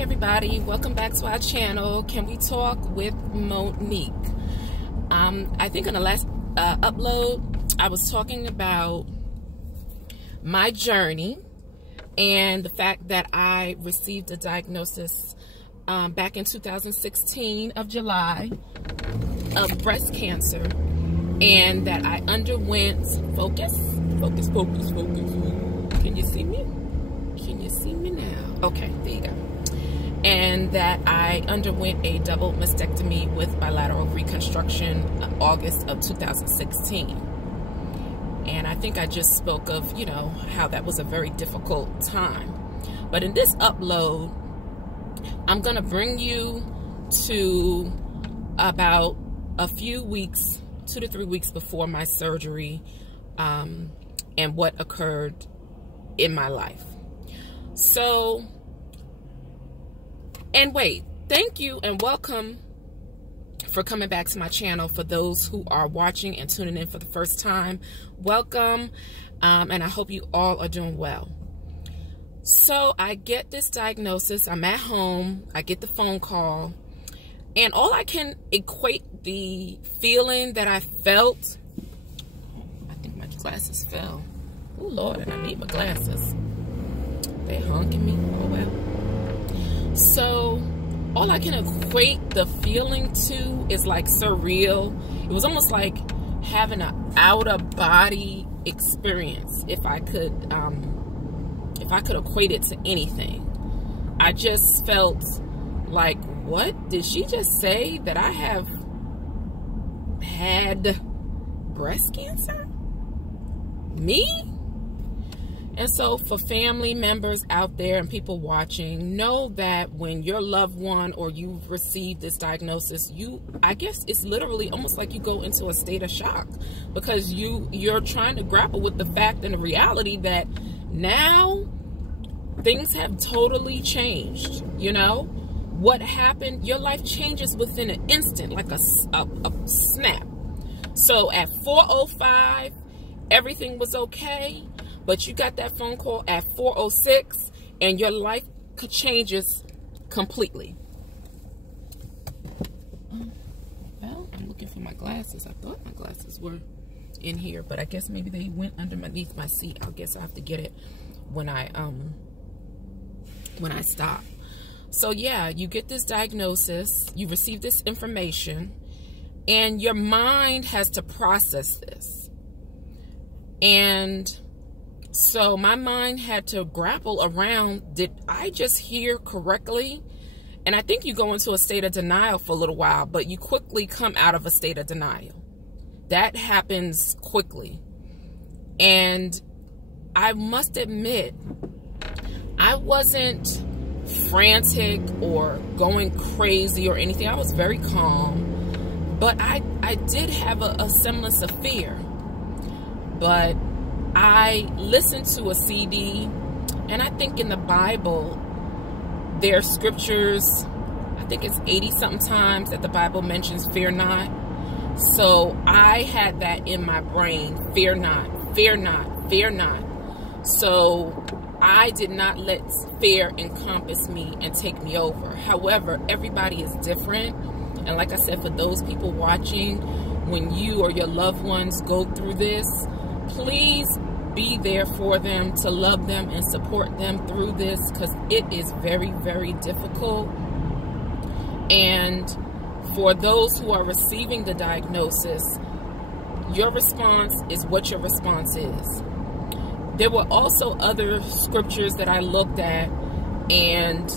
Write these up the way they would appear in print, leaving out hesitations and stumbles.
everybody, welcome back to our channel. Can we talk with Monique? I think on the last upload I was talking about my journey and the fact that I received a diagnosis back in 2016 of July of breast cancer, and that I underwent focus. Can you see me? Can you see me now? Okay, there you go. And that I underwent a double mastectomy with bilateral reconstruction August of 2016. And I think I just spoke of, you know, how that was a very difficult time. But in this upload, I'm going to bring you to about a few weeks, 2 to 3 weeks before my surgery, and what occurred in my life. So, and wait, thank you and welcome for coming back to my channel. For those who are watching and tuning in for the first time, welcome, and I hope you all are doing well. So I get this diagnosis, I'm at home, I get the phone call, and all I can equate the feeling that I felt, I think my glasses fell. Oh Lord, and I need my glasses. They honking me, oh well. So all I can equate the feeling to is like surreal. It was almost like having an out-of-body experience, if I could equate it to anything. I just felt like, what did she just say? That I have had breast cancer? Me? And so for family members out there and people watching, know that when your loved one or you've received this diagnosis, I guess it's literally almost like you go into a state of shock, because you're trying to grapple with the fact and the reality that now things have totally changed. You know what happened? Your life changes within an instant, like a snap. So at 4:05, everything was okay. But you got that phone call at 4:06 and your life changes completely. Well, I'm looking for my glasses. I thought my glasses were in here, but I guess maybe they went underneath my seat. I guess I have to get it when I stop. So yeah, you get this diagnosis, you receive this information, and your mind has to process this. And so my mind had to grapple around, did I just hear correctly? And I think you go into a state of denial for a little while, but you quickly come out of a state of denial. That happens quickly. And I must admit, I wasn't frantic or going crazy or anything. I was very calm, but I did have a semblance of fear. But I listened to a CD, and I think in the Bible, there are scriptures, I think it's 80-something times that the Bible mentions fear not. So I had that in my brain, fear not, fear not, fear not. So I did not let fear encompass me and take me over. However, everybody is different. And like I said, for those people watching, when you or your loved ones go through this, please be there for them, to love them and support them through this, because it is very, very difficult. And for those who are receiving the diagnosis, your response is what your response is. There were also other scriptures that I looked at, and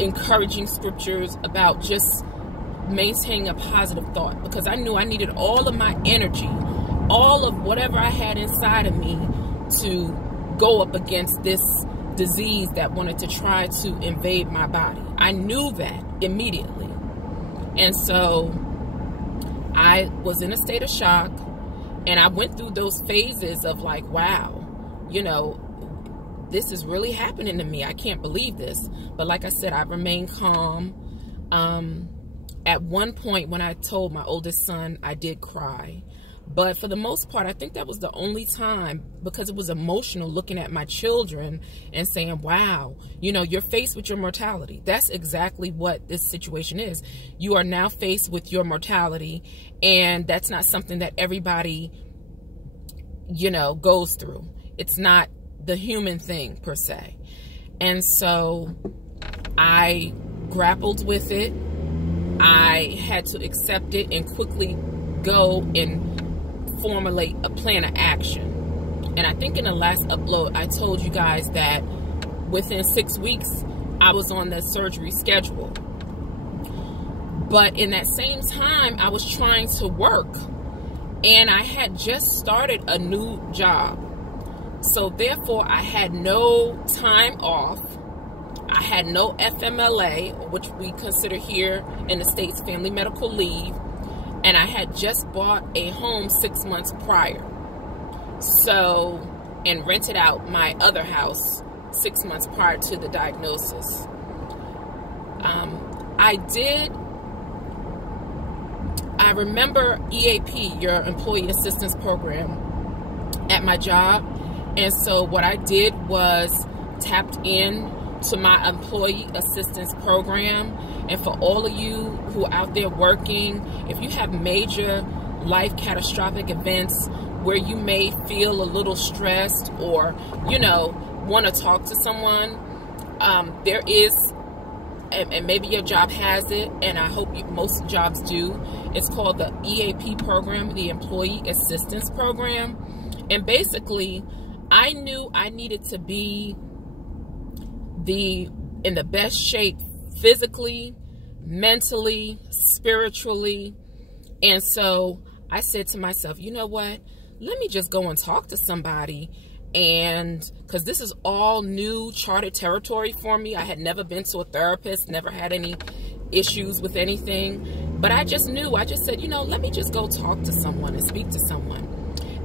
encouraging scriptures about just maintaining a positive thought, because I knew I needed all of my energy, all of whatever I had inside of me to go up against this disease that wanted to try to invade my body. I knew that immediately. And so I was in a state of shock, and I went through those phases of like, wow, you know, this is really happening to me. I can't believe this. But like I said, I remained calm. At one point when I told my oldest son, I did cry. But for the most part, I think that was the only time, because it was emotional, looking at my children and saying, wow, you know, you're faced with your mortality. That's exactly what this situation is. You are now faced with your mortality, and that's not something that everybody, you know, goes through. It's not the human thing per se. And so I grappled with it. I had to accept it and quickly go and formulate a plan of action. And I think in the last upload, I told you guys that within 6 weeks, I was on the surgery schedule. But in that same time, I was trying to work, and I had just started a new job. So therefore, I had no time off. I had no FMLA, which we consider here in the States family medical leave. And I had just bought a home 6 months prior. So, and rented out my other house 6 months prior to the diagnosis. I remember EAP, your Employee Assistance Program, at my job. And so what I did was tapped in to my Employee Assistance Program. And for all of you who are out there working, if you have major life catastrophic events where you may feel a little stressed, or, you know, want to talk to someone, there is, and maybe your job has it, and I hope most jobs do, it's called the EAP program, the Employee Assistance Program. And basically, I knew I needed to be in the best shape physically, mentally, spiritually. And so I said to myself, you know what? Let me just go and talk to somebody. And because this is all new charted territory for me. I had never been to a therapist, never had any issues with anything. But I just knew, I just said, you know, let me just go talk to someone and speak to someone.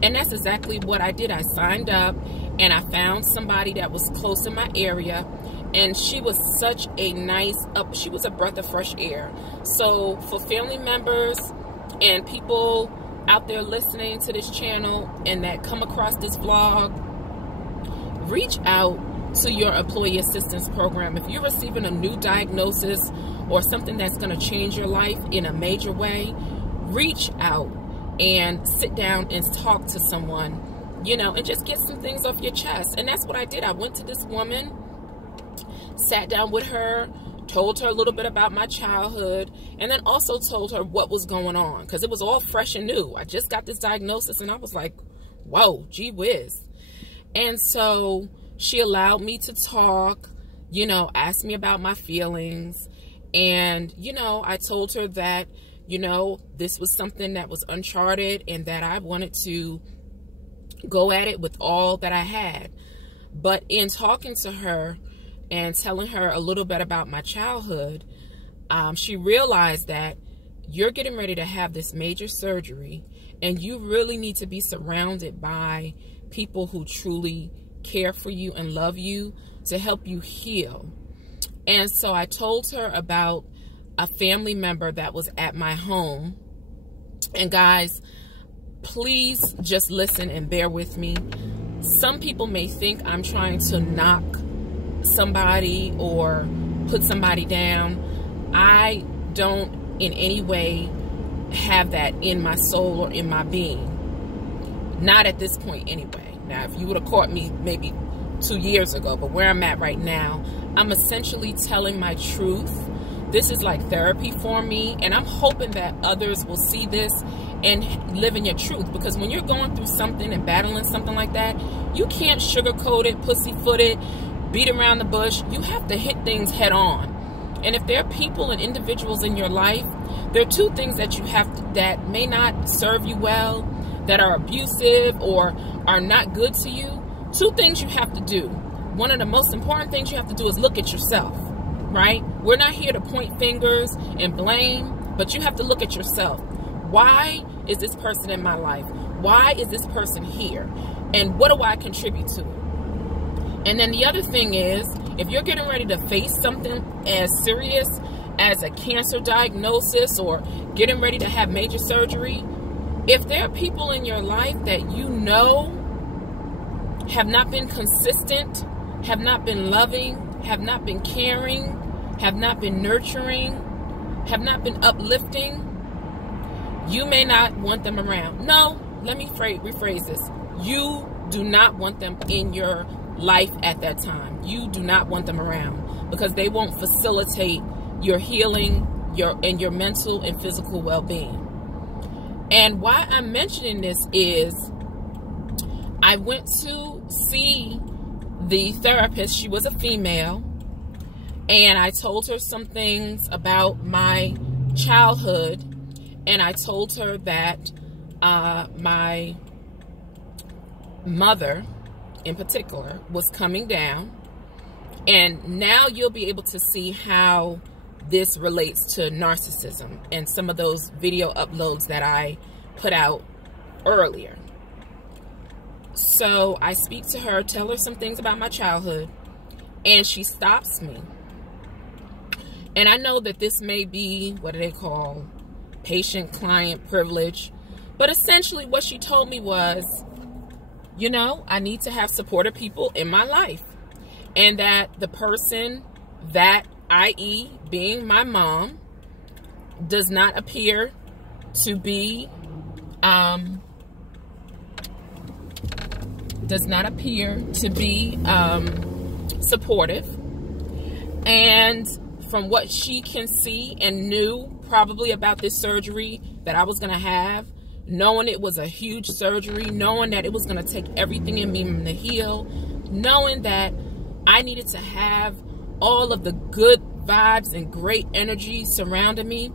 And that's exactly what I did. I signed up, and I found somebody that was close in my area. And she was such a nice, she was a breath of fresh air. So for family members and people out there listening to this channel and that come across this vlog, reach out to your Employee Assistance Program. If you're receiving a new diagnosis or something that's going to change your life in a major way, reach out and sit down and talk to someone, you know, and just get some things off your chest. And that's what I did. I went to this woman, sat down with her, told her a little bit about my childhood, and then also told her what was going on, because it was all fresh and new. I just got this diagnosis, and I was like, whoa, gee whiz. And so she allowed me to talk, you know, asked me about my feelings. And, you know, I told her that, you know, this was something that was uncharted and that I wanted to go at it with all that I had. But in talking to her and telling her a little bit about my childhood, she realized that you're getting ready to have this major surgery, and you really need to be surrounded by people who truly care for you and love you to help you heal. And so I told her about a family member that was at my home. And guys, please just listen and bear with me. Some people may think I'm trying to knock somebody or put somebody down. I don't in any way have that in my soul or in my being. Not at this point anyway. Now, if you would have caught me maybe 2 years ago, but where I'm at right now, I'm essentially telling my truth. This is like therapy for me, and I'm hoping that others will see this and live in your truth, because when you're going through something and battling something like that, you can't sugarcoat it, pussyfoot it, beat around the bush. You have to hit things head on. And if there are people and individuals in your life, there are two things that you have to, that may not serve you well, that are abusive or are not good to you. Two things you have to do. One of the most important things you have to do is look at yourself, right? We're not here to point fingers and blame, but you have to look at yourself. Why is this person in my life? Why is this person here? And what do I contribute to it? And then the other thing is, if you're getting ready to face something as serious as a cancer diagnosis or getting ready to have major surgery, If there are people in your life that you know have not been consistent, have not been loving, have not been caring, have not been nurturing, have not been uplifting, you may not want them around. No, let me rephrase this. You do not want them in your life at that time. You do not want them around, because they won't facilitate your healing, your mental and physical well-being. And why I'm mentioning this is I went to see the therapist. She was a female, and I told her some things about my childhood, and I told her that my mother in particular was coming down. And now you'll be able to see how this relates to narcissism and some of those video uploads that I put out earlier. So I speak to her, tell her some things about my childhood, and she stops me. And I know that this may be, what do they call, patient-client privilege. But essentially what she told me was, you know, I need to have supportive people in my life. And that the person that, i.e. being my mom, does not appear to be, supportive. And from what she can see and knew probably about this surgery that I was going to have, knowing it was a huge surgery, knowing that it was going to take everything in me to heal, knowing that I needed to have all of the good vibes and great energy surrounding me,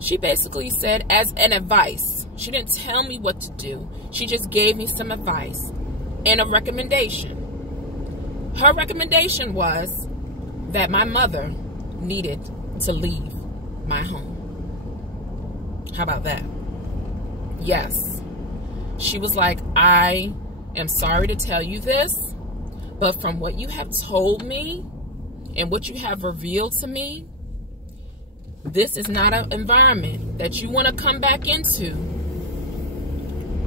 she basically said, as an advice, she didn't tell me what to do. She just gave me some advice and a recommendation. Her recommendation was that my mother needed to leave my home. How about that? Yes. She was like, I am sorry to tell you this, but from what you have told me and what you have revealed to me, this is not an environment that you want to come back into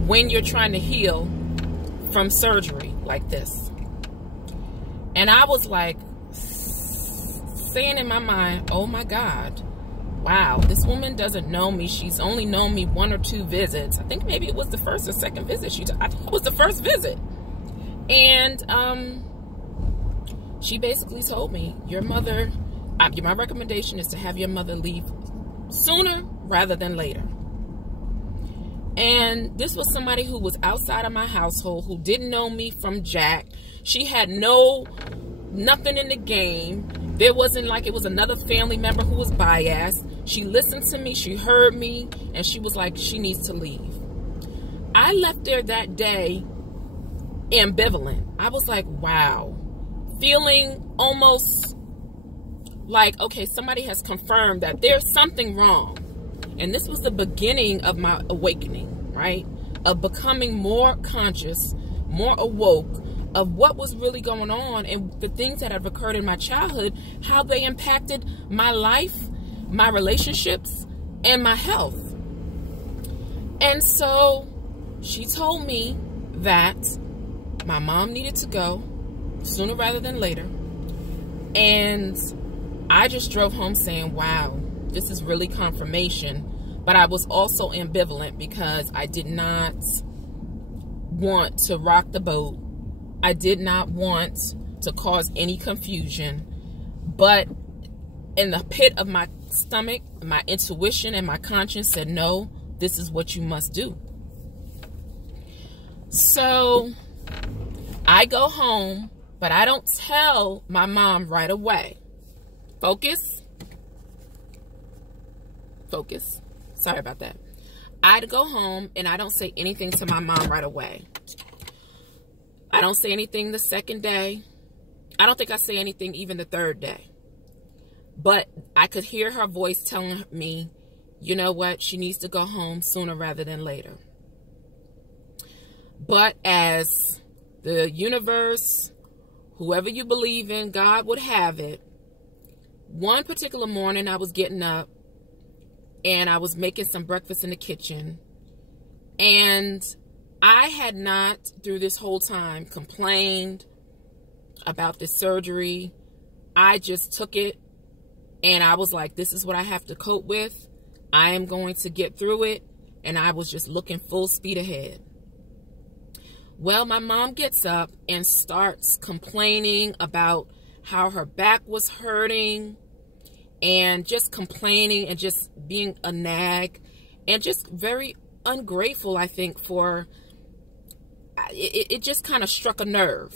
when you're trying to heal from surgery like this. And I was like, saying in my mind, oh my God, wow, this woman doesn't know me. She's only known me 1 or 2 visits. I think maybe it was the first or second visit. I think it was the first visit. And she basically told me, your mother, my recommendation is to have your mother leave sooner rather than later. And this was somebody who was outside of my household, who didn't know me from Jack. She had nothing in the game. There wasn't like it was another family member who was biased. She listened to me, she heard me, and she was like, she needs to leave. I left there that day ambivalent. I was like, wow. Feeling almost like, okay, somebody has confirmed that there's something wrong. And this was the beginning of my awakening, right? Of becoming more conscious, more awoke of what was really going on and the things that have occurred in my childhood, how they impacted my life, my relationships, and my health. And so she told me that my mom needed to go sooner rather than later. And I just drove home saying, wow, this is really confirmation. But I was also ambivalent because I did not want to rock the boat. I did not want to cause any confusion. But in the pit of my stomach, my intuition and my conscience said, no, this is what you must do. So I go home, but I don't tell my mom right away. Focus. Focus. Sorry about that. I'd go home and I don't say anything to my mom right away. I don't say anything the second day. I don't think I say anything even the third day. But I could hear her voice telling me, you know what, she needs to go home sooner rather than later. But as the universe, whoever you believe in, God would have it, one particular morning I was getting up and I was making some breakfast in the kitchen. And I had not, through this whole time, complained about this surgery. I just took it, and I was like, this is what I have to cope with. I am going to get through it. And I was just looking full speed ahead. Well, my mom gets up and starts complaining about how her back was hurting, and just complaining and just being a nag, and just very ungrateful, I think, for it just kind of struck a nerve.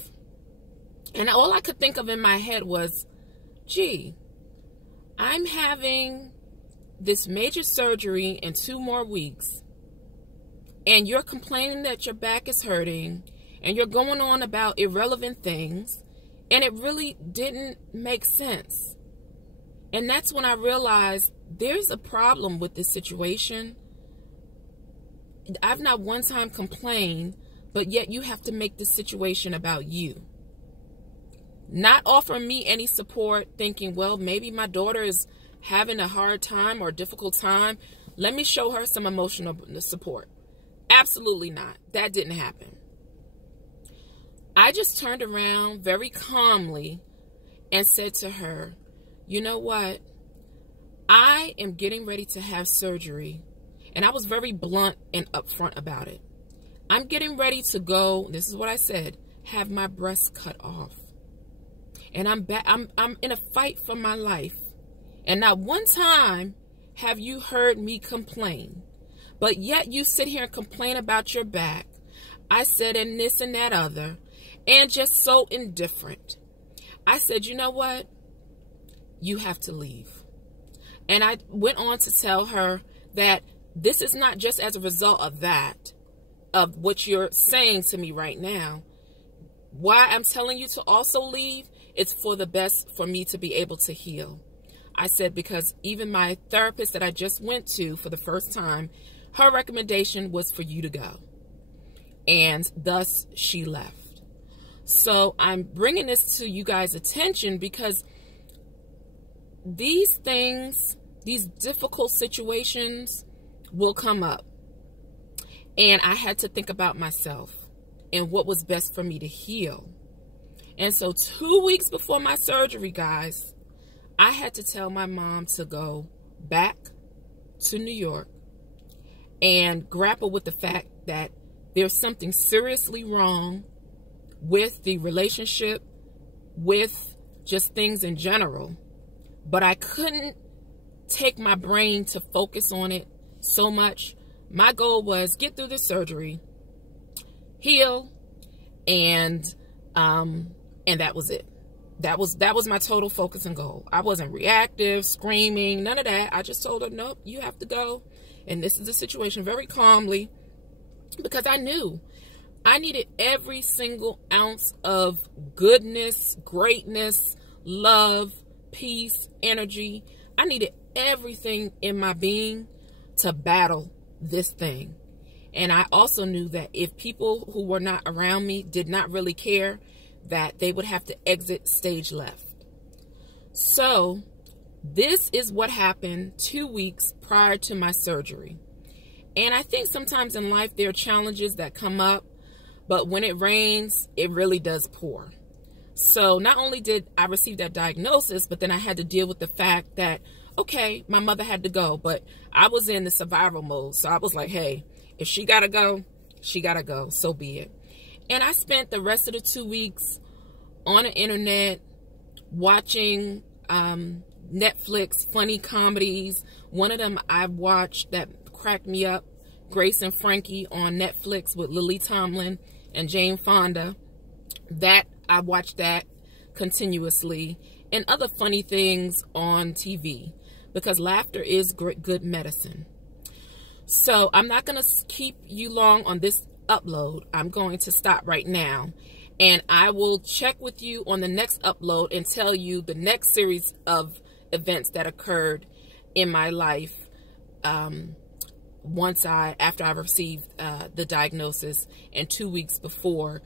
And all I could think of in my head was, gee, I'm having this major surgery in 2 more weeks, and you're complaining that your back is hurting, and you're going on about irrelevant things, and it really didn't make sense. And that's when I realized there's a problem with this situation. I've not one time complained, but yet you have to make this situation about you. Not offering me any support, thinking, well, maybe my daughter is having a hard time or a difficult time. Let me show her some emotional support. Absolutely not. That didn't happen. I just turned around very calmly and said to her, you know what? I am getting ready to have surgery. And I was very blunt and upfront about it. I'm getting ready to go, this is what I said, have my breasts cut off. And I'm in a fight for my life. And not one time have you heard me complain. But yet you sit here and complain about your back. I said, and this and that other. And just so indifferent. I said, you know what? You have to leave. And I went on to tell her that this is not just as a result of that, of what you're saying to me right now. Why I'm telling you to also leave, it's for the best for me to be able to heal. I said, because even my therapist that I just went to for the first time, her recommendation was for you to go. And thus she left. So I'm bringing this to you guys' attention because these things, these difficult situations will come up. And I had to think about myself and what was best for me to heal. And so 2 weeks before my surgery, guys, I had to tell my mom to go back to New York and grapple with the fact that there's something seriously wrong with the relationship, with just things in general. But I couldn't take my brain to focus on it so much. My goal was get through this surgery, heal, and that was it. That was my total focus and goal. I wasn't reactive, screaming, none of that. I just told her, nope, you have to go. And this is the situation, very calmly, because I knew I needed every single ounce of goodness, greatness, love, peace, energy. I needed everything in my being to battle this thing. And I also knew that if people who were not around me did not really care, that they would have to exit stage left. So this is what happened 2 weeks prior to my surgery. And I think sometimes in life there are challenges that come up, but when it rains, it really does pour. So not only did I receive that diagnosis, but then I had to deal with the fact that, okay, my mother had to go, but I was in the survival mode. So I was like, hey, if she gotta go, she gotta go. So be it. And I spent the rest of the 2 weeks on the internet watching Netflix funny comedies. One of them I watched that cracked me up, Grace and Frankie on Netflix with Lily Tomlin and Jane Fonda. That I watched that continuously, and other funny things on TV, because laughter is good medicine. So I'm not going to keep you long on this upload. I'm going to stop right now, and I will check with you on the next upload and tell you the next series of events that occurred in my life after I received the diagnosis, and 2 weeks before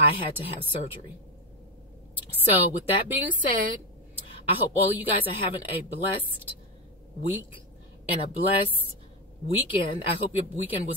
I had to have surgery. So with that being said, I hope all of you guys are having a blessed week and a blessed weekend. I hope your weekend was